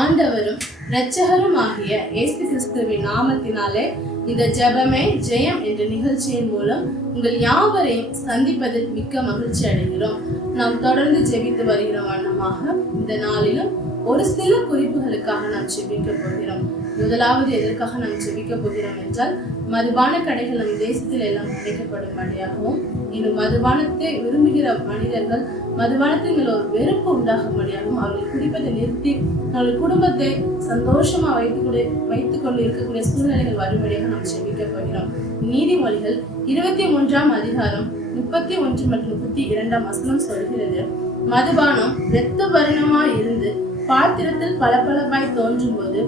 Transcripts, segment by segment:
ஆண்டவரும் இரட்சகரும் ஆகிய இயேசு கிறிஸ்துவின் நாமத்தினாலே இந்த ஜெபமே ஜெயம் என்ற நிகழ்ச்சியின் மூலம் உங்கள் யாவரையும் சந்திப்பதில் மிக்க மகிழ்ச்சி அடைகிறோம். நாம் தொடர்ந்து ஜெபித்து வருகிற வண்ணமாக இந்த நாளிலும் ஒரு சில குறிப்புகளுக்காக நாம் ஜெபிக்க போகிறோம். முதலாவது எதற்காக நாம் ஜெபிக்க போகிறோம் என்றால் மதுபான கடைகள் நம் தேசத்தில் எல்லாம் அடைக்கப்படும்படியாகவும் இது மதுபானத்தை விரும்புகிற மனிதர்கள் மதுபானத்தின் மேல் ஒரு வெறுப்பு உண்டாகும் வழியாகவும் அவர்கள் குடிப்பதை நிறுத்தி அவர்கள் குடும்பத்தை சந்தோஷமா வைத்துக் கொண்டு வைத்துக் கொண்டு இருக்கக்கூடிய சூழ்நிலைகள் வரும்படியாக நாம் ஜெபிக்க போகிறோம். நீதிமொழிகள் இருபத்தி மூன்றாம் அதிகாரம் முப்பத்தி ஒன்று மற்றும் முப்பத்தி இரண்டாம் வசனம் சொல்கிறது மதுபானம் இரத்த வருணமாய் இருந்து பாத்திரத்தில் பளபளப்பாய் தோன்றும் போது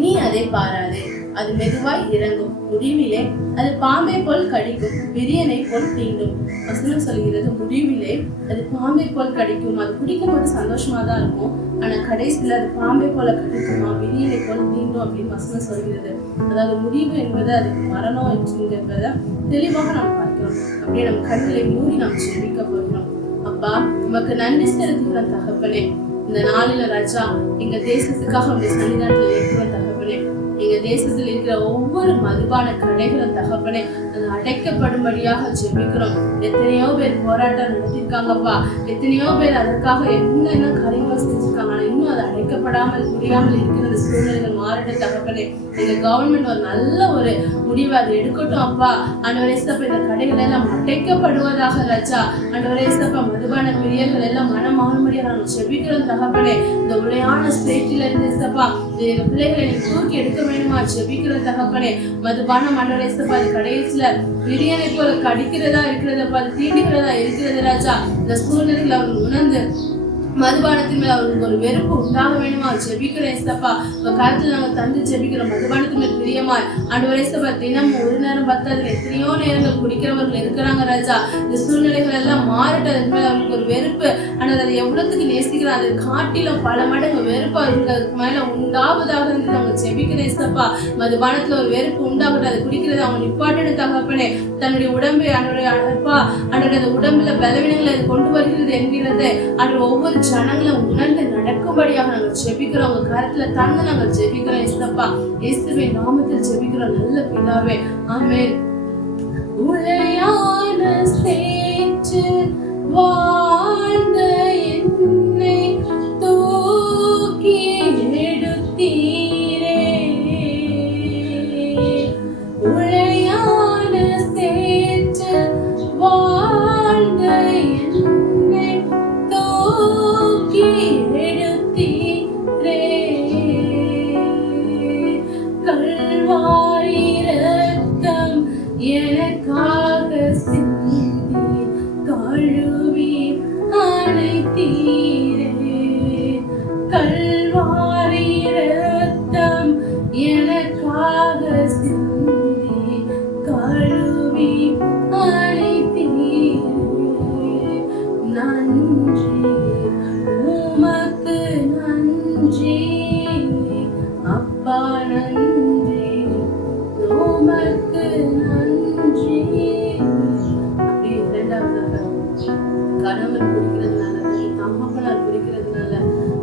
நீ அதை பாராதே அது மெதுவாய் இறங்கும். முடிவிலே அது பாம்பை போல் கடிக்கும். பிரியனை போல் தீண்டும். வசனம் சொல்கிறது முடிவிலே அது பாம்பை போல் கடிக்கும். அது குடிக்கும் போது சந்தோஷமா தான் இருக்கும். ஆனா கடைசியில அது பாம்பை போல கடிக்குமா? பிரியனை போல் தீண்டும் அப்படின்னு வசனம் சொல்கிறது. அதாவது முடிவு என்பது அதுக்கு மரணம் என்பதை தெளிவாக நாம் பார்க்கிறோம். அப்படியே நம்ம கண்களை மூடி நாம் ஜெபிக்க போகிறோம். அப்பா உமக்கு நன்றி செலுத்துகிற தகப்பனே. இந்த நாளில ராஜா எங்க தேசத்துக்காக உடைய சன்னிதானத்தில் இருக்கிற தகப்பனே எங்க தேசத்தில் இருக்கிற ஒவ்வொரு மதுபான கடைகளும் தகப்பனே அது அடைக்கப்படும்படியாக ஜெபிக்கிறோம். எத்தனையோ பேர் போராட்டம் நடத்திருக்காங்கப்பா. எத்தனையோ பேர் அதற்காக என்னென்ன காரியங்கள் செஞ்சிருக்காங்க ஆனா இன்னும் அது அடைக்கப்படாமல் முடியாமல் இருக்கிற சூழ்நிலைகள் மாறிட தகப்பனே எங்க கவர்மெண்ட் ஒரு நல்ல ஒரு முடிவை அது எடுக்கட்டும் அப்பா. அண்டவரே சப்ப இந்த கடைகள் எல்லாம் அடைக்கப்படுவதாக ராஜா. அண்டவரே சப்ப மதுபான பிரியர்கள் எல்லாம் மனமாகும்படியாக நாங்கள் செபிக்கிறோம் தகப்பனே. இந்த உடையான ஸ்டேட்டில் இருந்து சப்பா பிள்ளைகளை நீ தூக்கி எடுக்க வேண்டுமா ஜெபிக்கிற தகப்பனே மதுபான மண்டலே சப்பா அது கடைசியில பிரியாணி போல கடிக்கிறதா இருக்கிறதப்பா அது தீண்டுகிறதா இருக்கிறது ராஜா. இந்த சூழ்நிலைகள் அவர் உணர்ந்து மதுபானத்தின் மேல் அவருக்கு ஒரு வெறுப்பு உண்டாக வேணுமா ஜெபிக்கிறேன் ஏசப்பா உங்க கருத்துல நாங்க தந்து ஜெபிக்கிறோம் மதுபானத்தின் மேல் பிரியமாய். ஆண்டு ஏசப்பா தினம் ஒரு நேரம் பத்தாது எத்தனையோ நேரங்கள் குடிக்கிறவர்கள் இருக்கிறாங்க ராஜா. இந்த சூழ்நிலைகள் எல்லாம் மாறிட்டு அதன் மேல அவங்களுக்கு ஒரு வெறுப்பு ஆனால் அதை எவ்வளவுக்கு நேசிக்கிறோம் அது காட்டிலும் பல மடங்கு வெறுப்பா இருக்கிறதுக்கு மேல உண்டாவதாக இருந்து நாங்க ஜெபிக்கிறேன் ஏசப்பா மதுபானத்துல ஒரு வெறுப்பு உண்டாகட்டும் அதை குடிக்கிறது அவங்க நிப்பாட்டின தகப்பனே. தன்னுடைய உடம்பை அன்றைய அழப்பா அன்றைய அந்த உடம்புல பலவீனங்களை அது கொண்டு வருகிறது என்கிறது அன்று ஒவ்வொரு ஜனங்களும் உணர்ந்து நடக்கும்படியாக நாங்கள் ஜெபிக்கிறோம். உங்க கருத்துல தந்து நாங்கள் ஜெபிக்கிறோம் இஸ்தப்பா இயேசுவை நாமத்தில் ஜெபிக்கிறோம். நல்ல பிதாவே. ஆமே உளையான சேற்று வாழ்ந்த எனக்கு கணவன் குடிக்கிறதுனால தம்மப்பனார் குடிக்கிறதுனால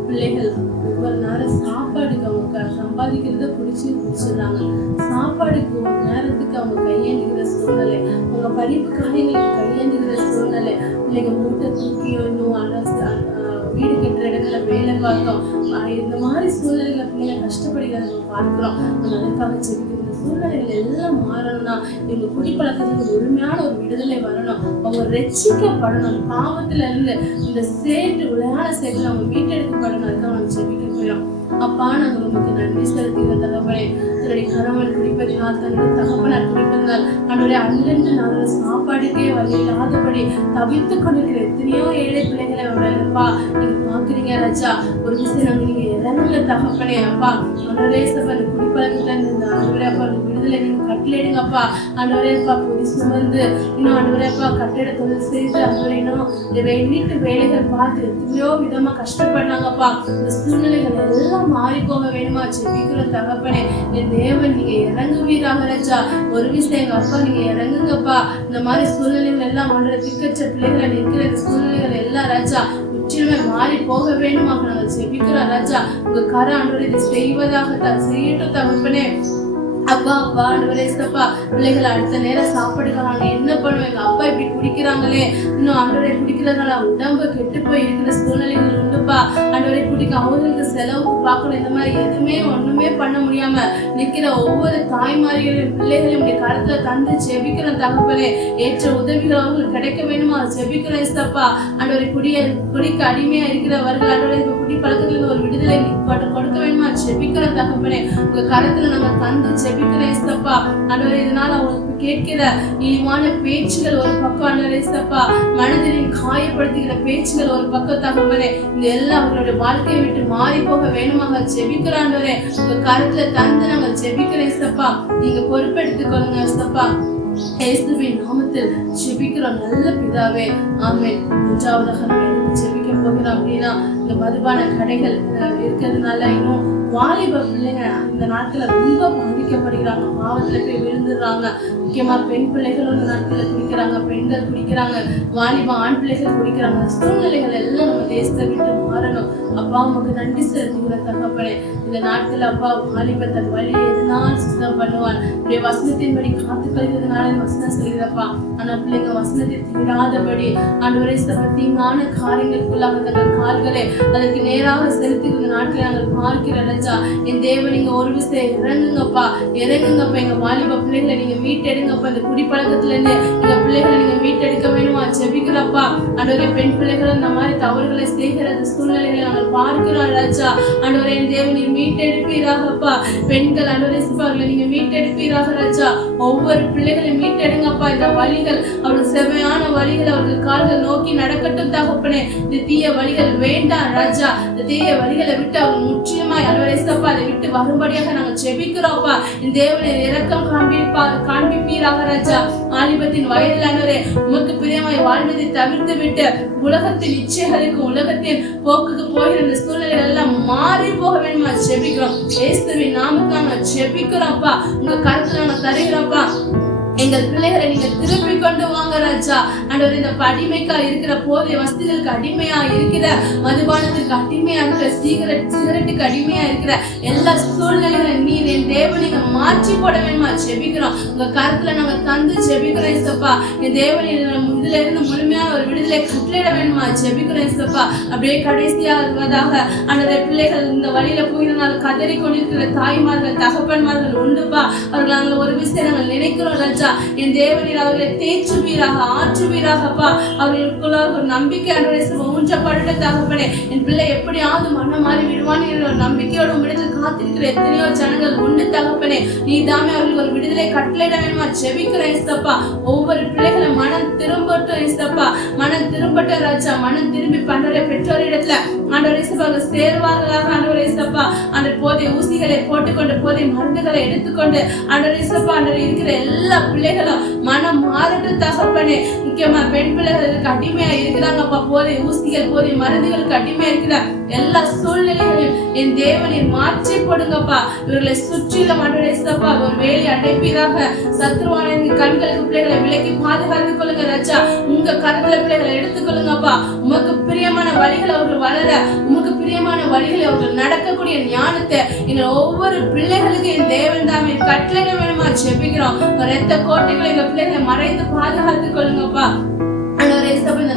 பிள்ளைகள் ஒவ்வொரு நேரம் சாப்பாடுக்கு அவங்க சம்பாதிக்கிறத பிடிச்சி குடிச்சிடுறாங்க சாப்பாடுக்கு ஒரு நேரத்துக்கு அவங்க கையேந்துகிற சூழ்நிலை அவங்க படிப்புக்காக எங்களுக்கு கையேந்துகிற சூழ்நிலை பிள்ளைங்க மூட்டை தூக்கி ஒன்றும் அலச வீடு கட்டுற இடத்துல வேலை பார்த்தோம் இந்த மாதிரி சூழ்நிலைகளை பிள்ளைங்க கஷ்டப்படுகிறத நம்ம பார்க்குறோம். நம்ம அதுக்காக செபிக்கிறோம் சூழ்நிலைகள் எல்லாம் மாறணும்னா இவங்க குடிப்பழக்கத்துக்கு ஒரு உண்மையான ஒரு விடுதலை வரணும் அவங்க ரட்சிக்கப்படணும் பாவத்துல இருந்து இந்த சேட்டு விளையாட சேட்டுல அவங்க மீட்டெடுக்கப்படணும் அதுதான் அவங்க ஜெபிக்க போயிடும். அப்பா நாங்கள் உங்களுக்கு நன்றி செலுத்தி தகவலை. தன்னுடைய கணவன் குடிப்பதினால் தன்னுடைய தகப்பனார் குடிப்பதினால் அன்றைய அன்றென்று நாங்கள் சாப்பாடுக்கே வழி இல்லாதபடி தவித்து கொண்டிருக்கிற எத்தனையோ ஏழை பிள்ளைகளை அப்பா நீங்க பாக்குறீங்க ராஜா. ஒரு விஷயம் நாங்கள் நீங்க இறங்குங்க தகப்பனே அப்பா. அன்றே சபை குடிப்பழக்கத்தை இந்த அன்றைய அப்பா இடத்துல நீங்க கட்டளையிடுங்கப்பா ஆண்டவரேப்பா அப்பா வந்து சுமந்து இன்னும் ஆண்டவரேப்பா அப்பா கட்டிட தொழில் செய்து அன்றே இன்னும் இந்த வேலைகள் பார்த்து எத்தனையோ விதமா கஷ்டப்படுறாங்கப்பா இந்த சூழ்நிலைகள் எல்லாம் மாறி போக வேணுமா ஜெபிக்கிற தகப்பனே என் தேவன் நீங்க இறங்குவீராக ராஜா. ஒரு விஷயம் எங்க அப்பா நீங்க இறங்குங்கப்பா. இந்த மாதிரி சூழ்நிலைகள் எல்லாம் ஆண்டு திக்கச்ச பிள்ளைகளை நிற்கிற சூழ்நிலைகள் எல்லாம் ராஜா முற்றிலுமே மாறி போக வேண்டுமாக நாங்கள் ஜெபிக்கிறோம் ராஜா. உங்க கர ஆண்டவரே இதை செய்வதாக தான் செய்யட்டும் தகப்பனே. அப்பா அப்பா ஆண்டவரே சித்தப்பா பிள்ளைகள் அடுத்த நேரம் சாப்பிடுக்கிறாங்க என்ன பண்ணுவேன்? எங்க அப்பா இப்படி குடிக்கிறாங்களே. இன்னும் ஆண்டவரை குடிக்கிறதுனால உடம்பு கெட்டு போய் இருக்கிற சூழ்நிலைகள் உண்டுப்பா. ஆண்டவரை குடிக்க அவங்களுக்கு செலவுக்கு பார்க்கணும். இந்த மாதிரி எதுவுமே ஒண்ணுமே பண்ண முடியாம நிக்கிற ஒவ்வொரு தாய்மாரிகளையும் பிள்ளைகளையும் இப்படி காலத்துல தந்து ஜெபிக்கிற தகப்பனே ஏற்ற உதவிகள் அவங்களுக்கு கிடைக்க வேணுமா ஜெபிக்கிற சித்தப்பா. ஆண்டவரை குடிய குடிக்க அடிமையா இருக்கிறவர்கள் ஆண்டவரை குடி பழக்கத்துல ஒரு விடுதலை கொடுக்க வேணுமா ஜெபிக்கிற தகப்பனே. உங்க கரத்துல நம்ம தந்து ஜெபிக்கிற இஸ்தப்பா ஆண்டவரே இதனால அவங்களுக்கு கேட்கிற இழிவான பேச்சுகள் ஒரு பக்கம் ஆண்டவரே இஸ்தப்பா மனதின் காயப்படுத்துகிற பேச்சுகள் ஒரு பக்கம் தகப்பனே. இந்த எல்லாம் அவங்களுடைய வாழ்க்கையை விட்டு மாறி போக வேணுமாக ஜெபிக்கிற உங்க கருத்துல தந்து நாங்கள் ஜெபிக்கிற இஸ்தப்பா நீங்க பொறுப்பெடுத்துக் கொள்ளுங்க இஸ்தப்பா இயேசுவின் நாமத்தில் ஜெபிக்கிறோம் நல்ல பிதாவே. ஆமென். மூன்றாவதாக நம்ம ஜெபிக்க போகிறோம் அப்படின்னா இந்த மதுபான கடைகள் இருக்கிறதுனால இன்னும் வாலிப பிள்ளைங்க இந்த நாட்கள்ல ரொம்ப பாதிக்கப்படுகிறாங்க பாவத்துல போய் விழுந்துடுறாங்க. முக்கியமா பெண் பிள்ளைகள் இந்த நாட்கள்ல குடிக்கிறாங்க பெண்கள் குடிக்கிறாங்க வாலிப ஆண் பிள்ளைகள் குடிக்கிறாங்க. சூழ்நிலைகள் எல்லாம் நம்ம தேசத்தை விட்டு மாறணும் அப்பா உமக்கு நன்றி செலுத்துகிற தகப்பனே. இந்த நாட்கள் அப்பா வாலிப தன் வழி எதனால் சுத்தம் பண்ணுவான் இப்படி வசனத்தின்படி காத்து கழித்ததுனால வசனம் சொல்கிறப்பா ஆனா பிள்ளைங்க வசனத்தை தீராதபடி ஆண்டவரை சபை தீங்கான காரியங்களுக்குள்ளாக தங்கள் கால்களை அதற்கு நேராக செலுத்துகிற நாட்களை நாங்கள் பார்க்கிற ரஜா. என் தேவன் நீங்க ஒரு விஷயம் இறங்குங்கப்பா. இறங்குங்கப்பா. எங்க வாலிப பிள்ளைங்களை நீங்க மீட்டெடுங்கப்பா. இந்த குடிப்பழக்கத்துல இருந்து எங்க பிள்ளைகளை நீங்க மீட்டெடுக்க வேணுமா ஜெபிக்கிறப்பா ஆண்டவரே பெண் பிள்ளைகளும் இந்த மாதிரி தவறுகளை செய்கிறது சூழ்நிலைகளை நாங்கள் பார்க்கிறோம் ராஜா. ஆண்டவரே என் தேவன் நீர் மீட்டெடுப்பீராகப்பா. பெண்கள் ஆண்டவரே அவர்களை நீங்க மீட்டெடுப்பீராக ராஜா. ஒவ்வொரு பிள்ளைகளையும் மீட்டெடுங்கப்பா. இந்த வழிகள் அவர்கள் செவையான வழிகள் அவர்கள் கால்கள் நோக்கி நடக்கட்டும் தகப்பனே. இந்த தீய வழிகள் வேண்டாம் ராஜா. இந்த தீய வழிகளை விட்டு அவங்க முற்றிலுமாய் அலுவலேசப்பா அதை விட்டு வரும்படியாக நாங்கள் ஜெபிக்கிறோம்ப்பா இந்த தேவனை இறக்கம் காண்பிப்பா காண்பிப்பீராக ராஜா. ஆலிபத்தின் வயதிலானவரே உமக்கு பிரியமாய் வாழ்வதை தவிர்த்து விட்டு உலகத்தின் இச்சைகளுக்கு உலகத்தின் போக்குக்கு போகிற இந்த சூழ்நிலைகள் எல்லாம் மாறி போக வேணுமா ஜெபிக்கிறோம். இயேசுவின் நாமக்காக ஜெபிக்கிறோம்ப்பா உங்க கருத்துல நாங்கள் தருகிறோம்ப்பா எங்கள் பிள்ளைகளை நீங்க திருப்பி கொண்டு வாங்க ராஜா. ஆண்டவர் இந்த அடிமைக்கா இருக்கிற போதை வசதிகளுக்கு அடிமையா இருக்கிற மதுபானத்துக்கு அடிமையாக சிகரெட் சிகரெட்டுக்கு அடிமையா இருக்கிற எல்லா சூழ்நிலைகளையும் நீர் என் தேவன் நீங்க மாற்றி போட வேணுமா ஜெபிக்கிறோம். உங்க கருத்துல நம்ம தந்து ஜெபிக்கிறோம் இசப்பா என் தேவன் இதுல இருந்து முழுமையான ஒரு விடுதலை கட்டளையிட வேணுமா ஜெபிக்கிறோம் இசப்பா அப்படியே கடைசியாக இருப்பதாக அந்த பிள்ளைகள் இந்த வழியில போகிறனால கதறி கொண்டிருக்கிற தாய்மார்கள் தகப்பன்மார்கள் உண்டுப்பா அவர்கள் நாங்கள் ஒரு விஷயம் நாங்கள் நினைக்கிறோம் ராஜா. என் தேவனில் அவர்களை தேற்றுவீராக ஆற்றுவீராகப்பா. அவர்களுக்குள்ளாக ஒரு நம்பிக்கை அனுவரை ஊன்றப்பட்ட தகப்பனே என் பிள்ளை எப்படியாவது மனம் மாறி விடுவான் என்ற ஒரு நம்பிக்கையோட உம்மிடத்தில் காத்திருக்கிற எத்தனையோ ஜனங்கள் உண்டு தகப்பனே நீ தாமே அவர்களுக்கு ஒரு விடுதலை கட்டளையிட வேணுமா ஜெபிக்கிறேன் இஸ்தப்பா ஒவ்வொரு பிள்ளைகளும் மனம் திரும்பட்டும் இஸ்தப்பா மனம் திரும்பட்டும் ராஜா. மனம் திரும்பி பண்ற பெற்றோரிடத்துல ஆண்டவர் இசப்பாக சேர்வார்களாக ஆண்டவர் இசப்பா அந்த போதை ஊசிகளை போட்டுக்கொண்டு போதை மருந்துகளை எடுத்துக்கொண்டு ஆண்டவர் இசப்பா ஆண்டவர் இருக்கிற எல்லா பிள்ளைகளும் மனம் மாறட்டும் தகப்பனே. முக்கியமா பெண் பிள்ளைகளுக்கு அடிமையா இருக்கிறாங்கப்பா. போதை ஊசிகள் போதை மருந்துகளுக்கு அடிமையா இருக்கிற எல்லா சூழ்நிலைகளையும் என் தேவனை மாற்றி போடுங்கப்பா. இவர்களை சுற்றிலும் ஆண்டவர் ஒரு வேலை அடைப்பீராக. சத்ருவான கண்களுக்கு பிள்ளைகளை விலக்கி பாதுகாத்துக் கொள்ளுங்க ராஜா. உங்க கரத்துல பிள்ளைகளை எடுத்துக்கொள்ளுங்கப்பா உமக்கு பிரியமான வழிகள் அவர்கள் வளர உமக்கு பிரியமான வழிகளை அவர்கள் நடக்கக்கூடிய ஞானத்தை எங்கள் ஒவ்வொரு பிள்ளைகளுக்கு என் தேவன் தாமே கட்டளை வேணுமா ஜெபிக்கிறோம் ரத்த கோட்டைகளை எங்க பிள்ளைகளை மறைந்து பாதுகாத்துக் கொள்ளுங்கப்பா.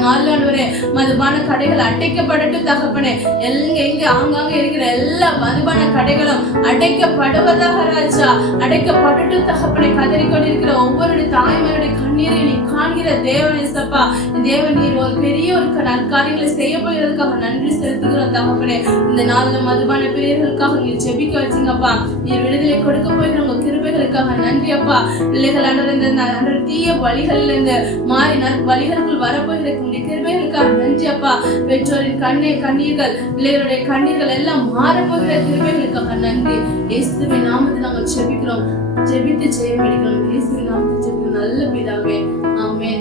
இயேசுவே, ஆண்டவரே மதுபான கடைகள் அடைக்கப்படட்டும் தகப்பனே. எங்க எங்க ஆங்காங்க இருக்கிற எல்லா மதுபான கடைகளும் அடைக்கப்படுவதாக ராஜா. அடைக்கப்படட்டும் தகப்பனை கதறிக்கொண்டிருக்கிற ஒவ்வொரு தாய்மாருடைய கண்ணீரை நீ காண்கிற தேவன் சப்பா தேவன் நீர் ஒரு பெரிய ஒரு நற்காரியங்களை செய்ய போகிறதுக்காக நன்றி செலுத்துகிறோம் தகப்பனே. இந்த நாளில் மதுபான பிரியர்களுக்காக நீர் ஜெபிக்க வச்சீங்கப்பா. நீர் விடுதலை கொடுக்க போகிற உங்க கிருபைகளுக்காக நன்றி அப்பா. பிள்ளைகள் ஆண்டவர் இந்த தீய வழிகளிலிருந்து மாறி நற் வழிகளுக்குள் வரப்போகிற நீ கிருபைகளுக்காக நன்றி அப்பா பெற்றோரின் கண்ணே கண்ணீர்கள் பிள்ளைகளுடைய கண்ணீர்கள் எல்லாம் மாறப்போகிற கிருபைகளுக்காக நன்றி. இயேசுவை நாமத்தை நாங்கள் செபிக்கிறோம் ஜெபித்து ஜெயம் அடிக்கிறோம். இயேசுவை நாமத்தை ஜெபிக்கிறோம். நல்ல பிதாவே ஆமே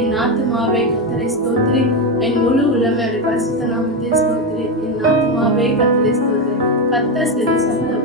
என் ஆத்மாவே கத்தரை ஸ்தோத்ரி என் முழு உலமே அப்படி பரிசுத்த நாமத்தை ஸ்தோத்ரி என் ஆத்மாவே கத்தரை ஸ்தோத்ரி கத்த சிறு சகல